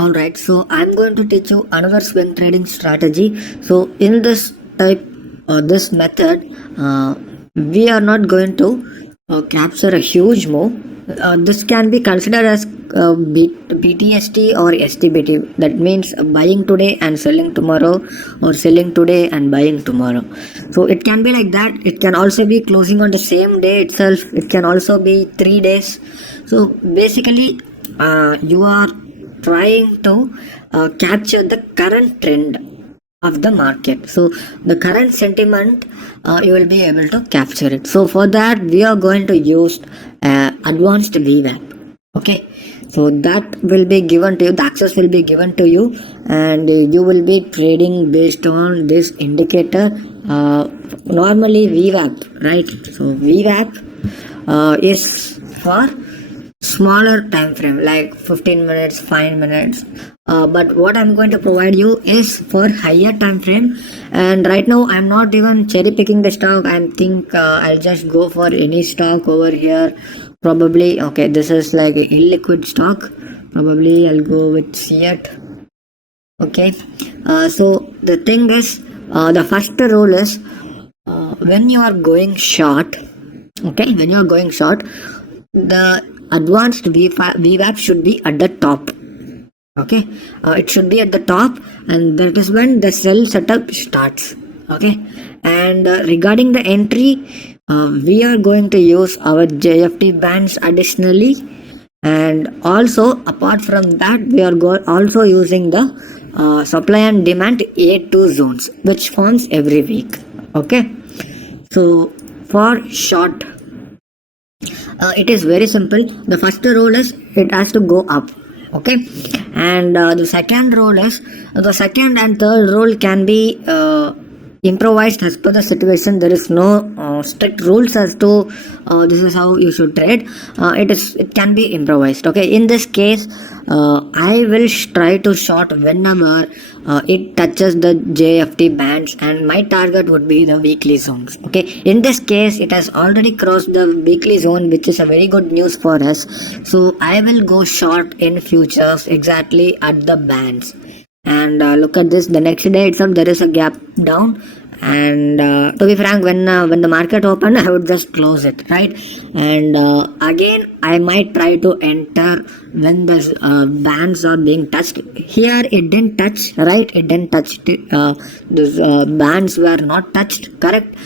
Alright, so I'm going to teach you another swing trading strategy. So in this type or this method, we are not going to capture a huge move. This can be considered as BTST or STBT. That means buying today and selling tomorrow, or selling today and buying tomorrow. So it can be like that. It can also be closing on the same day itself. It can also be 3 days. So basically, you are trying to capture the current trend of the market. So the current sentiment, you will be able to capture it. So for that we are going to use advanced VWAP. Okay, so that will be given to you, the access will be given to you, and you will be trading based on this indicator. Normally VWAP, right? So VWAP is for smaller time frame like 15 minutes, 5 minutes, but what I'm going to provide you is for higher time frame. And right now I'm not even cherry picking the stock. I think I'll just go for any stock over here. Probably, okay, this is like a illiquid stock. Probably I'll go with CET. Okay, so the thing is, the first rule is, when you are going short, okay, when you are going short, the advanced VWAP should be at the top. Okay, it should be at the top, and that is when the sell setup starts. Okay, and regarding the entry, we are going to use our JFT bands additionally, and also apart from that we are also using the supply and demand A2 zones, which forms every week. Okay, so for short, it is very simple. The first rule is it has to go up. Okay, and the second rule is, the second and third rule can be improvised as per the situation. There is no strict rules as to this is how you should trade. It can be improvised. Okay, in this case, I will try to short whenever it touches the JFT bands, and my target would be the weekly zones. Okay, in this case it has already crossed the weekly zone, which is a very good news for us. So I will go short in futures exactly at the bands. And look at this, the next day itself there is a gap down, and to be frank, when the market opened I would just close it, right? And again I might try to enter when the bands are being touched. Here it didn't touch, right? It didn't touch. Those bands were not touched, correct?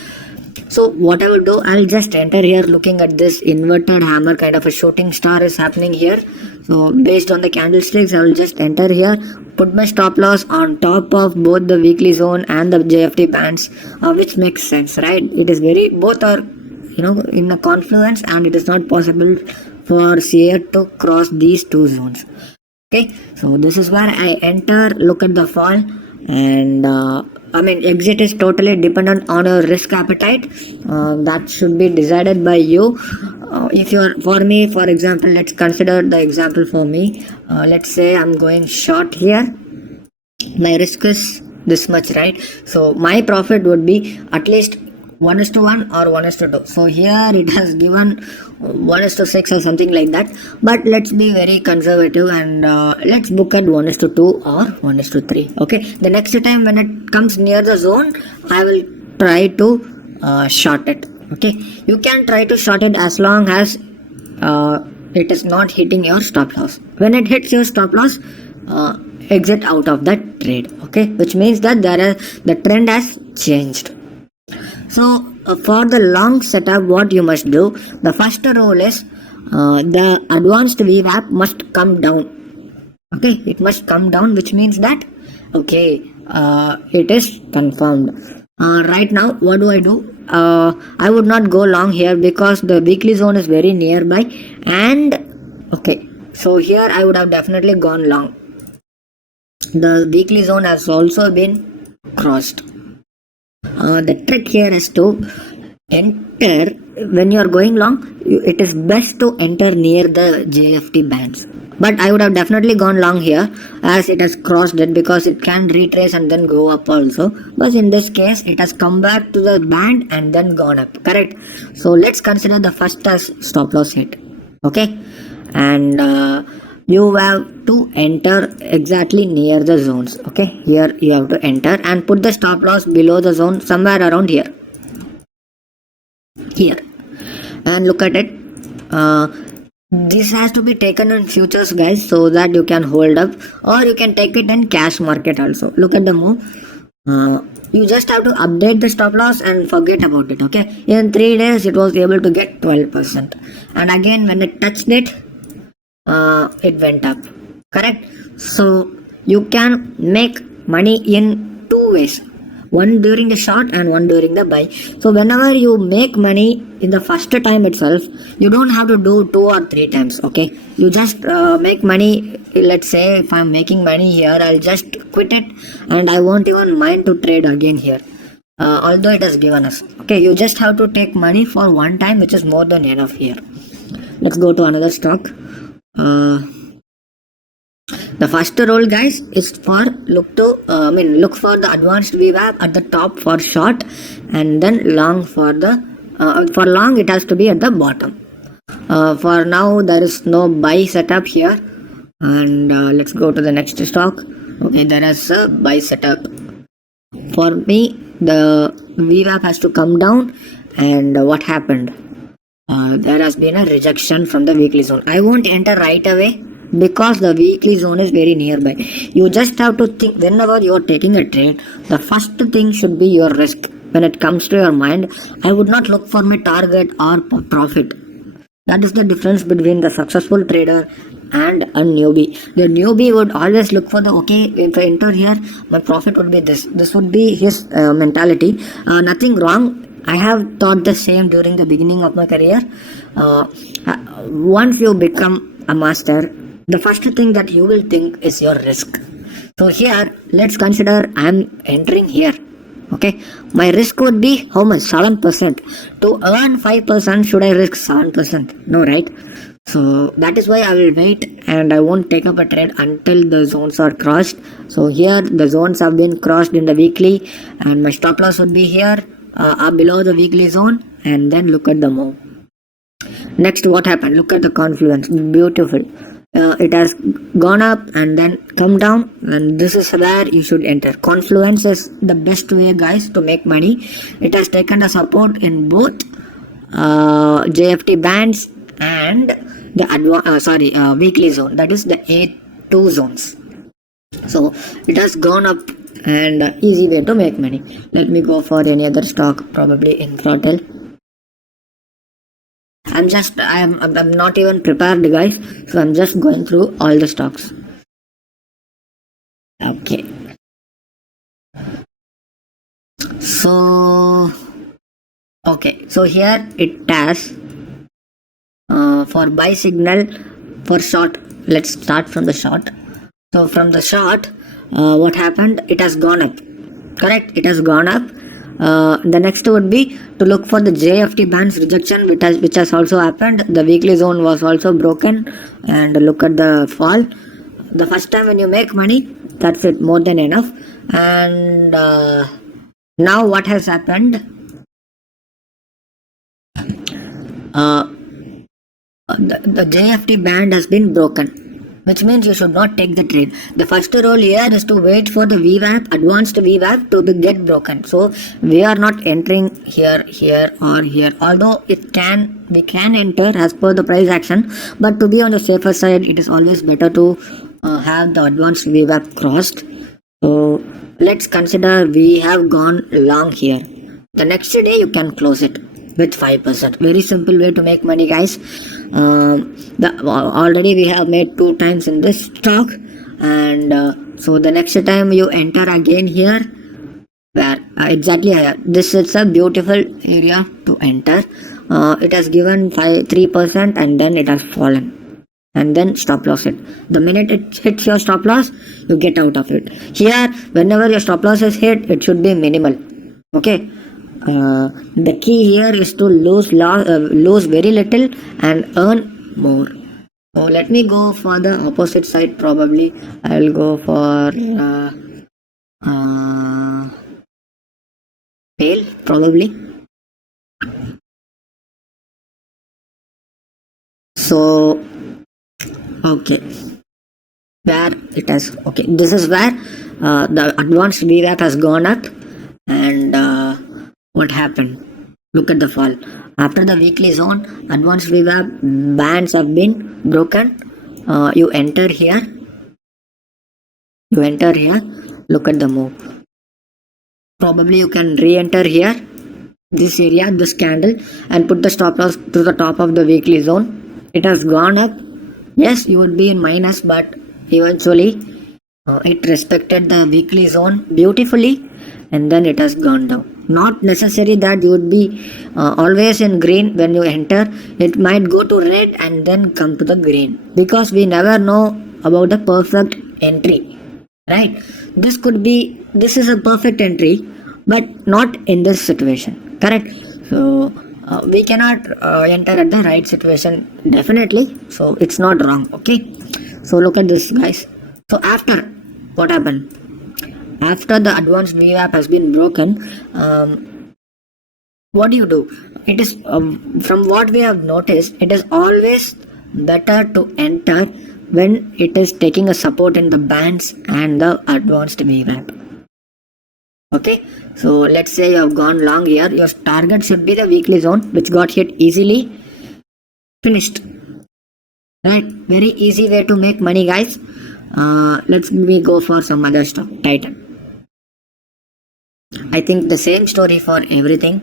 So what I will do, I'll just enter here. Looking at this inverted hammer, kind of a shooting star is happening here. So based on the candlesticks, I will just enter here, put my stop loss on top of both the weekly zone and the JFT bands, which makes sense, right? It is very, both are, in a confluence, and it is not possible for CA to cross these two zones. Okay, so this is where I enter. Look at the fall, and exit is totally dependent on your risk appetite. That should be decided by you. If you're, for me, for example, let's consider the example for me. Let's say I'm going short here. My risk is this much, right? So my profit would be at least 1:1 or 1:2. So here it has given 1:6 or something like that. But let's be very conservative, and let's book at 1:2 or 1:3. Okay. The next time when it comes near the zone, I will try to short it. Okay. You can try to short it as long as it is not hitting your stop loss. When it hits your stop loss, exit out of that trade. Okay, which means that the trend has changed. So for the long setup, what you must do, the first rule is the advanced VWAP must come down. Okay, it must come down, which means that, okay, it is confirmed. Right now, what do? I would not go long here because the weekly zone is very nearby, and okay, so here I would have definitely gone long. The weekly zone has also been crossed. The trick here is to enter when you are going long. It is best to enter near the JFT bands, but I would have definitely gone long here as it has crossed it, because it can retrace and then go up also. But in this case it has come back to the band and then gone up, correct? So let's consider the first as stop loss hit. Okay, and you have to enter exactly near the zones. Okay, here you have to enter and put the stop loss below the zone somewhere around here, and look at it. uh, this has to be taken in futures, guys, so that you can hold up, or you can take it in cash market also. Look at the move. You just have to update the stop loss and forget about it. Okay, in 3 days it was able to get 12%, and again when it touched it, it went up. Correct. So you can make money in two ways, one during the short and one during the buy. So whenever you make money in the first time itself, you don't have to do 2 or 3 times. Okay, you just make money. Let's say if I'm making money here, I'll just quit it and I won't even mind to trade again here, although it has given us. Okay, you just have to take money for one time, which is more than enough here. Let's go to another stock. The first role, guys, is for look for the advanced VWAP at the top for short, and then long for long it has to be at the bottom. For now there is no buy setup here, and let's go to the next stock. Okay, there is a buy setup. For me, the VWAP has to come down, and what happened? There has been a rejection from the weekly zone. I won't enter right away because the weekly zone is very nearby. You just have to think whenever you are taking a trade, the first thing should be your risk. When it comes to your mind, I would not look for my target or profit. That is the difference between the successful trader and a newbie. The newbie would always look for the, okay, if I enter here, my profit would be this. This would be his mentality. Nothing wrong. I have thought the same during the beginning of my career. Once you become a master, the first thing that you will think is your risk. So here, let's consider I'm entering here. Okay, my risk would be how much? 7%. To earn 5%, should I risk 7%? No, right? So that is why I will wait and I won't take up a trade until the zones are crossed. So here the zones have been crossed in the weekly, and my stop loss would be here, below the weekly zone, and then look at the move. Next, what happened? Look at the confluence. Beautiful. It has gone up and then come down, and this is where you should enter. Confluence is the best way, guys, to make money. It has taken a support in both JFT bands and the weekly zone, that is the A2 zones. So it has gone up, and easy way to make money. Let me go for any other stock, probably in throttle. I'm not even prepared, guys, so I'm just going through all the stocks. Okay, so here it has for buy signal for short. Let's start from the short. So from the short, what happened? It has gone up. Correct, it has gone up. The next would be to look for the JFT bands rejection, which has also happened. The weekly zone was also broken, and look at the fall. The first time when you make money, that's it, more than enough. And now what has happened? The JFT band has been broken, which means you should not take the trade. The first role here is to wait for the VWAP, advanced VWAP, to get broken. So we are not entering here, or here, although we can enter as per the price action, but to be on the safer side, it is always better to have the advanced VWAP crossed. So let's consider we have gone long here. The next day you can close it with 5%. Very simple way to make money, guys. Already we have made 2 times in this stock, and so the next time you enter again here, where exactly this is a beautiful area to enter. It has given 3% and then it has fallen, and then stop loss it. The minute it hits your stop loss, you get out of it. Here, whenever your stop loss is hit, it should be minimal. Okay. The key here is to lose very little and earn more. So let me go for the opposite side. Probably I'll go for pale, probably. So okay, where it has, okay, this is where the advanced VWAP has gone up, and what happened? Look at the fall. After the weekly zone, advanced VWAP bands have been broken. You enter here. Look at the move. Probably you can re-enter here, this area, this candle, and put the stop loss to the top of the weekly zone. It has gone up. Yes, you would be in minus, but eventually it respected the weekly zone beautifully, and then it has gone down. Not necessary that you would be always in green when you enter. It might go to red and then come to the green, because we never know about the perfect entry, right? This is a perfect entry, but not in this situation, correct? So we cannot enter at the right situation, definitely. So it's not wrong, okay? So look at this, guys. So after, what happened? After the advanced VWAP has been broken, what do? It is, from what we have noticed, it is always better to enter when it is taking a support in the bands and the advanced VWAP. Okay, so let's say you have gone long here. Your target should be the weekly zone, which got hit easily. Finished. Right, very easy way to make money, guys. Let's go for some other stuff. Titan. I think the same story for everything.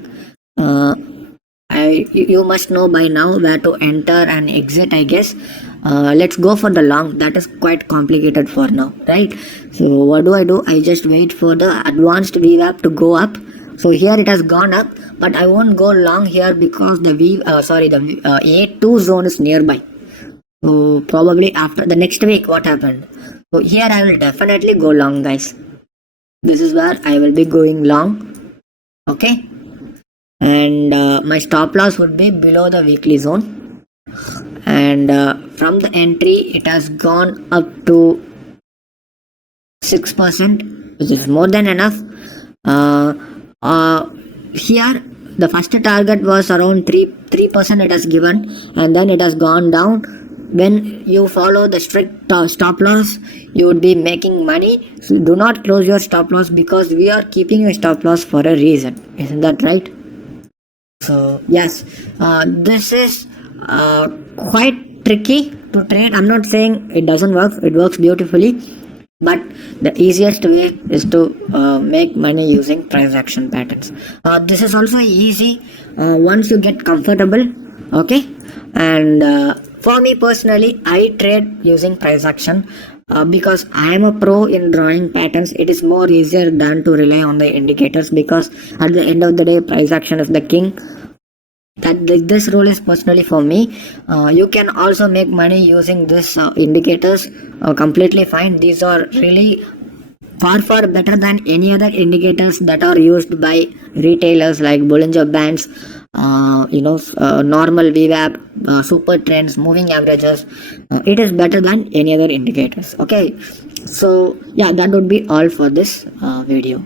You must know by now where to enter and exit, I guess. Let's go for the long. That is quite complicated for now, right? So what do? I just wait for the advanced VWAP to go up. So here it has gone up, but I won't go long here because the A2 zone is nearby. So probably after the next week, what happened? So here I will definitely go long, guys. This is where I will be going long. Okay. And my stop loss would be below the weekly zone. And from the entry, it has gone up to 6%, which is more than enough. Here, the first target was around 3% it has given, and then it has gone down. When you follow the strict stop loss, you would be making money. So do not close your stop loss, because we are keeping a stop loss for a reason. Isn't that right? So yes, this is quite tricky to trade. I'm not saying it doesn't work. It works beautifully. But the easiest way is to make money using price action patterns. This is also easy once you get comfortable. Okay. And for me personally, I trade using price action because I am a pro in drawing patterns. It is more easier than to rely on the indicators, because at the end of the day, price action is the king. That this rule is personally for me. You can also make money using this indicators, completely fine. These are really far better than any other indicators that are used by retailers like Bollinger Bands, normal VWAP, super trends, moving averages. It is better than any other indicators. Okay, so yeah, that would be all for this video.